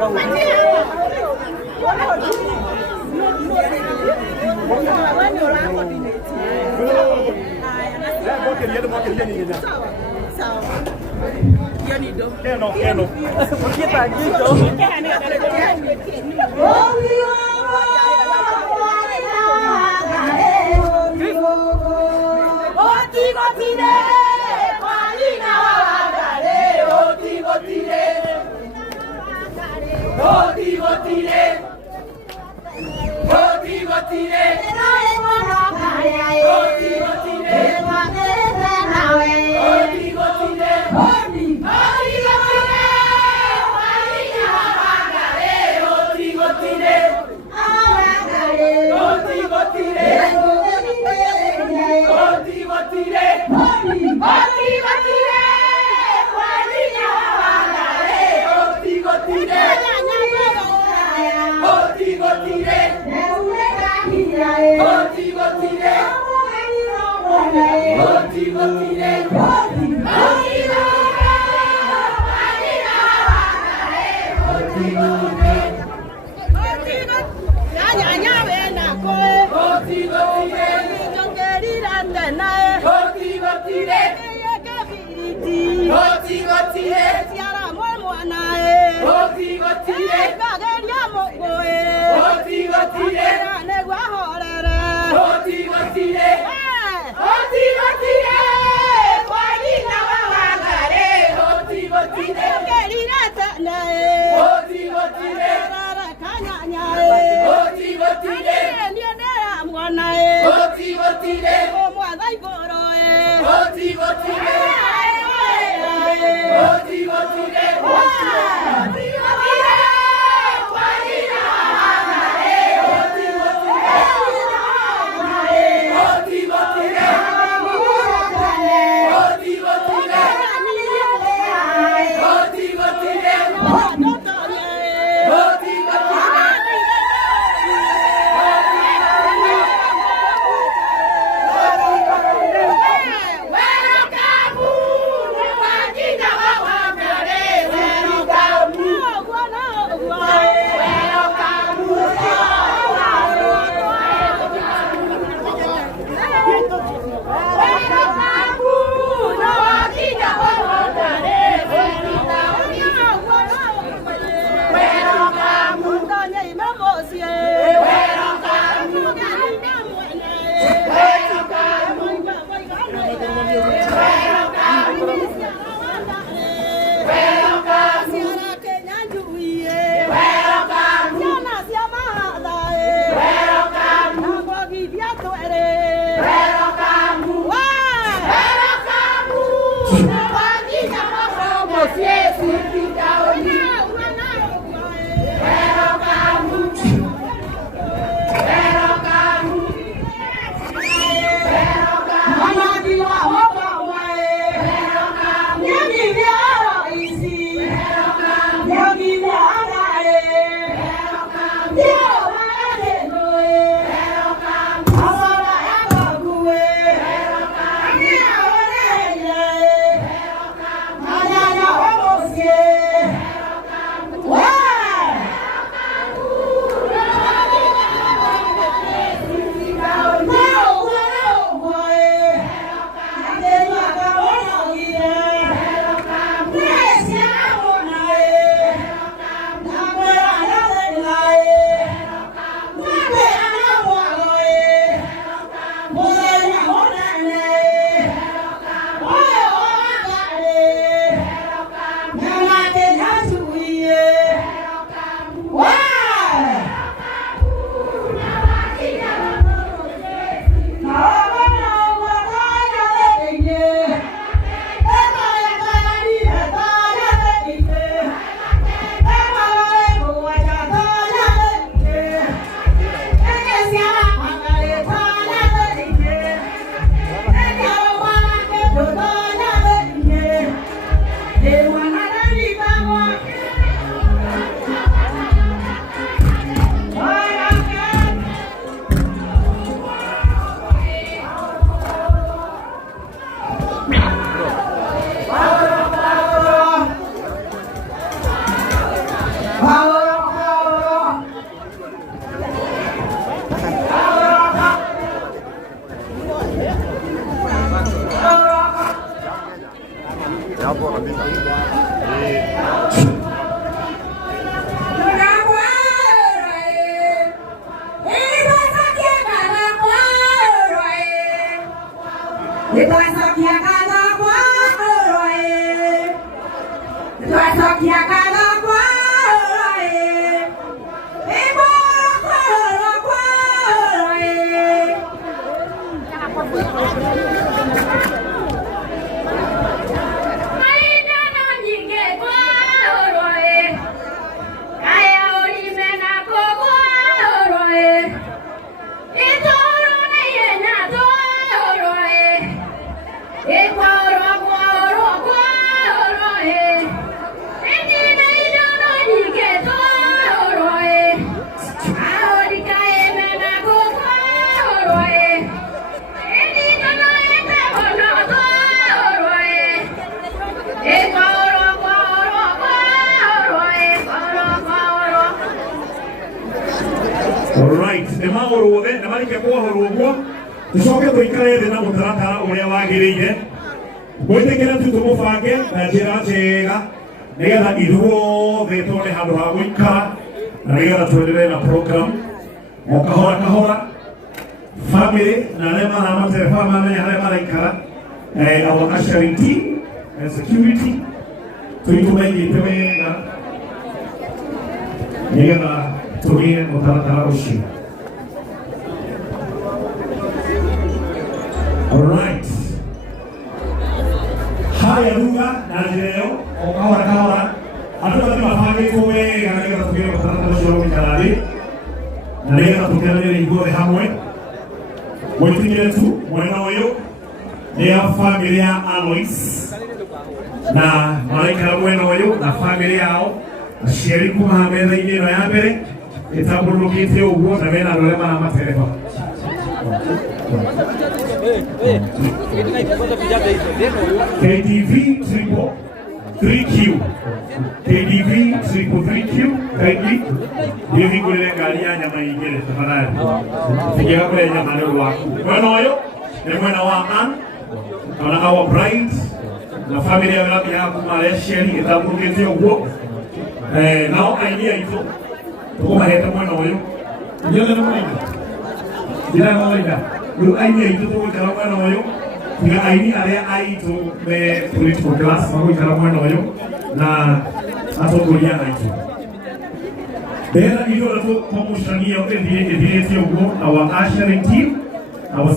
Welcome! Alright, nemauru the namarike kwa horugo. Tucoke tuikare thĩ na mũtaratara ũrĩa wagĩrĩire. Gwĩtĩkĩra tu tũmũbange na njĩra njega nĩgetha ithuothe tuone handũ ha gũikara na nĩgetha tuendelee na program o kahora kahora. Family na arĩa maramatereba mamenya harĩa maraikara, our ushering team and security tũitũmaigĩte wega nĩgetha tũgĩe mũtaratara ũcio. Alright. Haya lugha na leo okahora kahora atuka mafage kowe ganega tukio kutana shoro mikarari na leo tukio ile ngore hamwe wetikile tu mwana oyo ni familia Alois na malaika mwana oyo na familia yao ashiri kuma meza ile ya mbere itabulukite ugo na bena rolema na matereva KDV 3Q KDV 3Q kindly hivi kule gari ya nyama ingine tafadhali fikia kule nyama ndio wako mwana oyo ni mwana wa Ann na our bride na familia yake ya Malaysia ni itabulukite ugo nao idea hizo tukoma heta mwana oyo ndio ndio jina moja lu aini itu tu kalau mana oyo tiga aini area ai tu me political class mau kalau mana oyo na atau kuliah itu bela itu tu pemusnahnya oke dia sih ugo our ushering team our